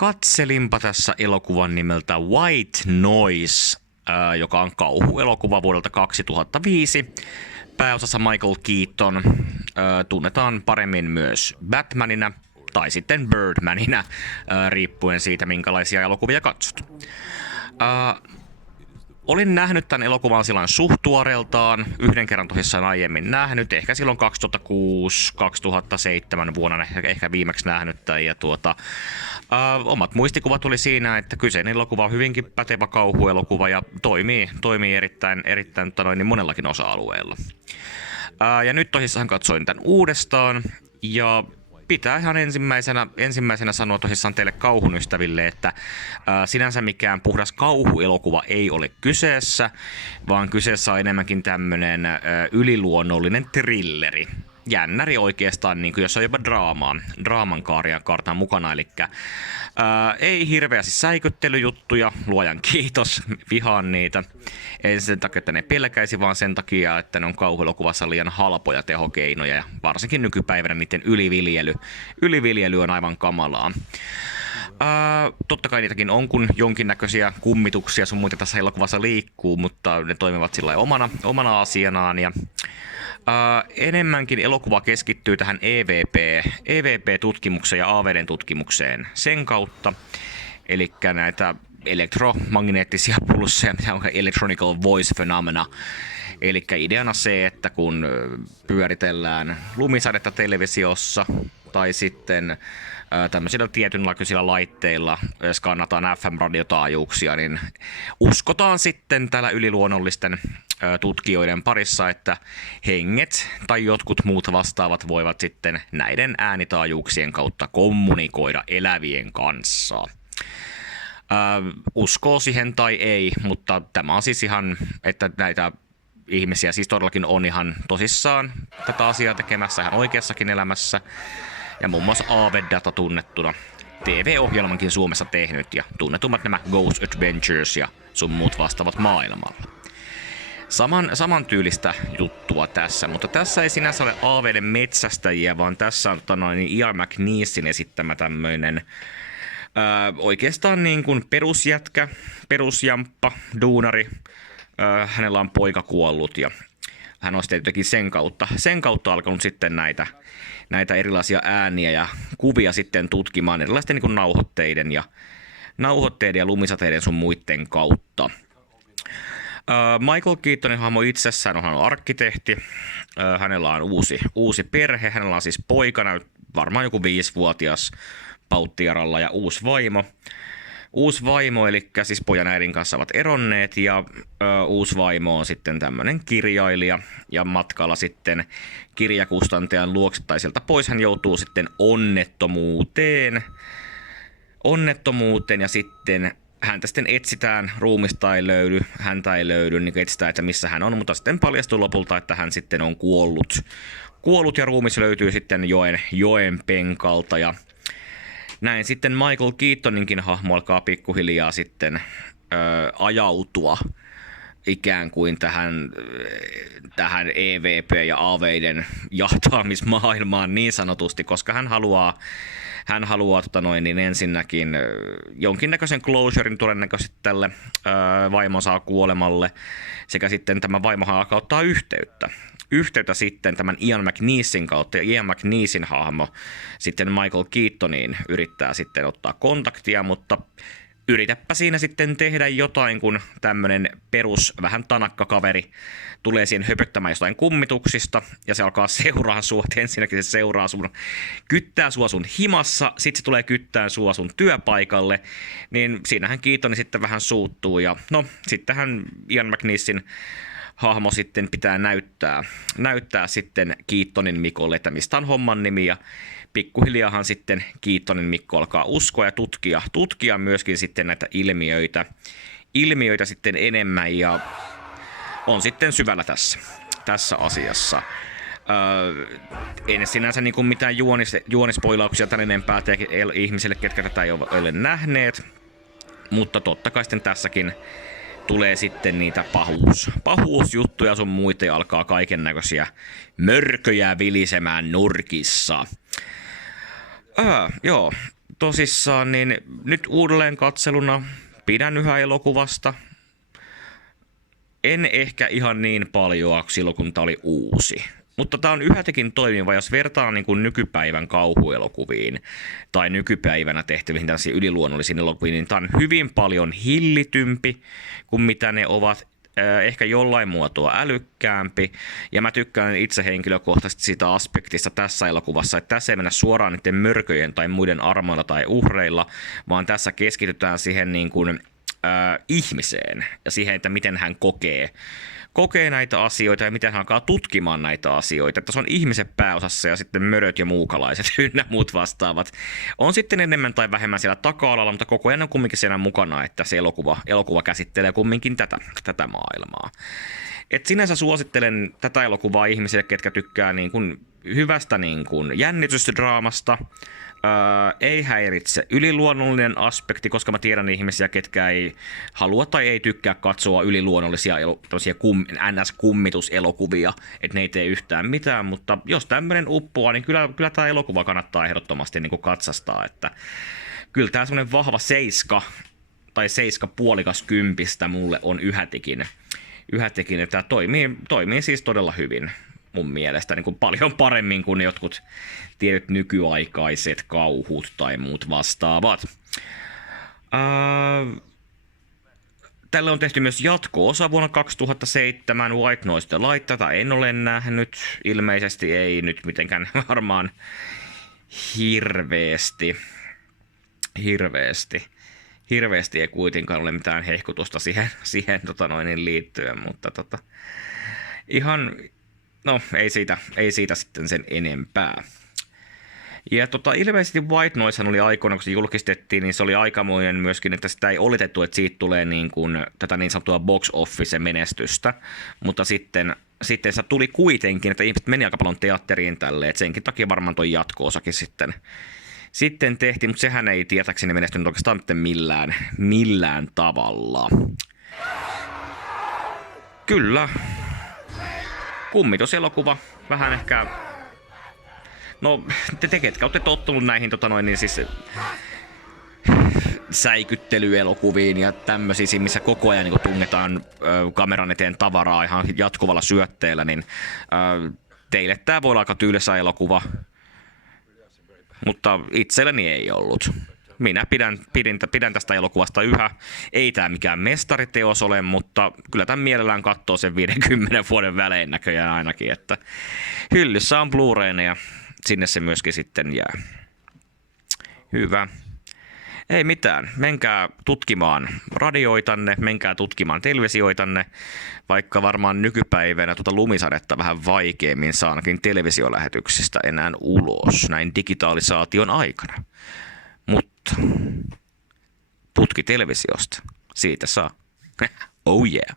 katselinpa tässä elokuvan nimeltä White Noise, joka on kauhuelokuva vuodelta 2005. Pääosassa Michael Keaton, tunnetaan paremmin myös Batmanina tai sitten Birdmanina, riippuen siitä, minkälaisia elokuvia katsot. Olin nähnyt tämän elokuvan silloin suht tuoreeltaan, yhden kerran tosissaan aiemmin nähnyt, ehkä silloin 2006-2007 vuonna ehkä viimeksi nähnyt. Ja omat muistikuvat oli siinä, että kyseinen elokuva on hyvinkin pätevä kauhuelokuva ja toimii erittäin monellakin osa-alueella. Ja nyt tosissaan katsoin tämän uudestaan ja pitää ihan ensimmäisenä sanoa tosissaan teille kauhun ystäville, että sinänsä mikään puhdas kauhuelokuva ei ole kyseessä, vaan kyseessä on enemmänkin tämmönen yliluonnollinen thrilleri. Jännäri oikeastaan, niin kuin jos on jopa draaman kaartaan mukana, eli ei hirveästi säikyttelyjuttuja, luojan kiitos, vihaan niitä. Ei sen takia, että ne pelkäisi, vaan sen takia, että ne on kauhuelokuvassa liian halpoja tehokeinoja, ja varsinkin nykypäivänä niiden yliviljely on aivan kamalaa. Totta kai niitäkin on, kun jonkinnäköisiä kummituksia sun muita tässä elokuvassa liikkuu, mutta ne toimivat sillä omana asianaan, ja enemmänkin elokuva keskittyy tähän EVP-tutkimukseen ja AVDn tutkimukseen sen kautta. Eli näitä elektromagneettisia pulsseja, mitä on electronical voice phenomena. Eli ideana se, että kun pyöritellään lumisadetta televisiossa tai sitten tämmöisillä tietynlaisilla laitteilla skannataan FM-radiotaajuuksia, niin uskotaan sitten täällä yliluonnollisten tutkijoiden parissa, että henget tai jotkut muut vastaavat voivat sitten näiden äänitaajuuksien kautta kommunikoida elävien kanssa. Uskoo siihen tai ei, mutta tämä on siis ihan, että näitä ihmisiä siis todellakin on ihan tosissaan tätä asiaa tekemässä ihan oikeassakin elämässä. Ja muun muassa Aavedata tunnettuna TV-ohjelmankin Suomessa tehnyt ja tunnetummat nämä Ghost Adventures ja sun muut vastaavat maailmalla. Saman tyylistä juttua tässä, mutta tässä ei sinänsä ole Aaveiden metsästäjiä, vaan tässä on Ian McNeesin esittämä tämmöinen oikeastaan niin kuin perusjätkä, perusjamppa, duunari. Hänellä on poika kuollut ja hän on sitten jotenkin sen kautta alkanut sitten näitä erilaisia ääniä ja kuvia sitten tutkimaan erilaisten niin kuin nauhoitteiden ja lumisateiden sun muiden kautta. Michael Keatonin hahmo itsessään on arkkitehti. Hänellä on uusi perhe. Hänellä on siis poikana varmaan joku 5-vuotias pauttiaralla ja uusi vaimo. Uusi vaimo, eli siis pojan äidin kanssa ovat eronneet ja uusi vaimo on sitten tämmöinen kirjailija ja matkalla sitten kirjakustantajan luokse tai sieltä pois hän joutuu sitten onnettomuuteen ja sitten häntä sitten etsitään, ruumista ei löydy, häntä ei löydy, niin etsitään, että missä hän on, mutta sitten paljastuu lopulta, että hän sitten on kuollut ja ruumis löytyy sitten joen penkalta ja näin sitten Michael Keatoninkin hahmo alkaa pikkuhiljaa sitten ajautua ikään kuin tähän EVP- ja AV:iden jahtaamismaailmaan niin sanotusti, koska hän haluaa ensinnäkin jonkinnäköisen closurein todennäköisesti tälle vaimonsa kuolemalle, sekä sitten tämä vaimohan alkaa ottaa yhteyttä sitten tämän Ian McNeesin kautta, ja Ian McNeesin hahmo sitten Michael Keatoniin yrittää sitten ottaa kontaktia, mutta yritäpä siinä sitten tehdä jotain, kun tämmönen perus vähän tanakka kaveri tulee siihen höpöttämään jostain kummituksista, ja se alkaa seuraa sua, ensinnäkin se kyttää sua sun himassa, sit se tulee kyttää sua sun työpaikalle, niin siinähän Keatoni sitten vähän suuttuu, ja no, sittenhän Ian McNeesin hahmo sitten pitää näyttää sitten Keatonin Mikolle, että mistä on homman nimi, ja pikkuhiljaahan sitten Keatonin Mikko alkaa uskoa ja tutkia myöskin sitten näitä ilmiöitä sitten enemmän, ja on sitten syvällä tässä asiassa. En sinänsä niin kuin mitään juonispoilauksia tän enempää tee ihmisille, ketkä tätä ei ole nähneet, mutta totta kai sitten tässäkin tulee sitten niitä pahuusjuttuja sun muita ja alkaa kaiken näköisiä mörköjä vilisemään nurkissa. Joo, tosissaan, niin nyt uudelleen katseluna pidän yhä elokuvasta. En ehkä ihan niin paljon silloin, kun tämä oli uusi. Mutta tämä on yhätekin toimiva, jos vertaa niin kuin nykypäivän kauhuelokuviin tai nykypäivänä tehtyihin tällaisiin yliluonnollisiin elokuviin, niin tämä on hyvin paljon hillitympi kuin mitä ne ovat. Ehkä jollain muotoa älykkäämpi, ja mä tykkään itse henkilökohtaisesti siitä aspektista tässä elokuvassa, että tässä ei mennä suoraan niiden mörköjen tai muiden armoilla tai uhreilla, vaan tässä keskitytään siihen niin kuin, ihmiseen ja siihen, että miten hän kokee näitä asioita ja miten hän alkaa tutkimaan näitä asioita. Että se on ihmisen pääosassa ja sitten möröt ja muukalaiset ynnä muut vastaavat. On sitten enemmän tai vähemmän siellä taka-alalla, mutta koko ajan on kumminkin siellä mukana, että se elokuva käsittelee kumminkin tätä maailmaa. Et sinänsä suosittelen tätä elokuvaa ihmisille, ketkä tykkää niin kuin hyvästä niin kuin jännitysdraamasta. Ei häiritse yliluonnollinen aspekti, koska mä tiedän ihmisiä, ketkä ei halua tai ei tykkää katsoa yliluonnollisia NS-kummituselokuvia, että ne ei tee yhtään mitään, mutta jos tämmöinen uppoaa, niin kyllä tämä elokuva kannattaa ehdottomasti niin kuin katsastaa, että kyllä tämä semmoinen vahva 7 tai 7,5 mulle on yhätekin, että tämä toimii siis todella hyvin. Mun mielestä niin kuin paljon paremmin kuin jotkut tietyt nykyaikaiset kauhut tai muut vastaavat. Tälle on tehty myös jatko-osa vuonna 2007, White Noise the Light. Tätä en ole nähnyt. Ilmeisesti ei nyt mitenkään varmaan hirveästi ei kuitenkaan ole mitään hehkutusta siihen liittyen, mutta ihan... No, ei siitä sitten sen enempää. Ja ilmeisesti White Noisehan oli aikoina, kun se julkistettiin, niin se oli aikamoinen myöskin, että sitä ei oletettu, että siitä tulee niin kuin tätä niin sanottua box office-menestystä. Mutta sitten se tuli kuitenkin, että ihmiset meni aika paljon teatteriin tälleen, että senkin takia varmaan toi jatko-osakin sitten tehtiin, mutta sehän ei tietääkseni menestynyt oikeastaan millään tavalla. Kyllä. Kummituselokuva, vähän ehkä, no te ketkä olette tottunut näihin niin siis säikyttelyelokuviin ja tämmöisiin, missä koko ajan niin tungetaan kameran eteen tavaraa ihan jatkuvalla syötteellä, niin teille tää voi olla aika tylsä elokuva, mutta itselleni ei ollut. Minä pidän tästä elokuvasta yhä. Ei tämä mikään mestariteos ole, mutta kyllä tämän mielellään katsoo sen 50 vuoden välein näköjään ainakin, että hyllyssä on Blu-rayna ja sinne se myöskin sitten jää. Hyvä. Ei mitään, menkää tutkimaan radioitanne, menkää tutkimaan televisioitanne, vaikka varmaan nykypäivänä lumisadetta vähän vaikeammin saa ainakin televisiolähetyksistä enää ulos näin digitalisaation aikana. Mutta putki televisiosta, siitä saa. Oh yeah.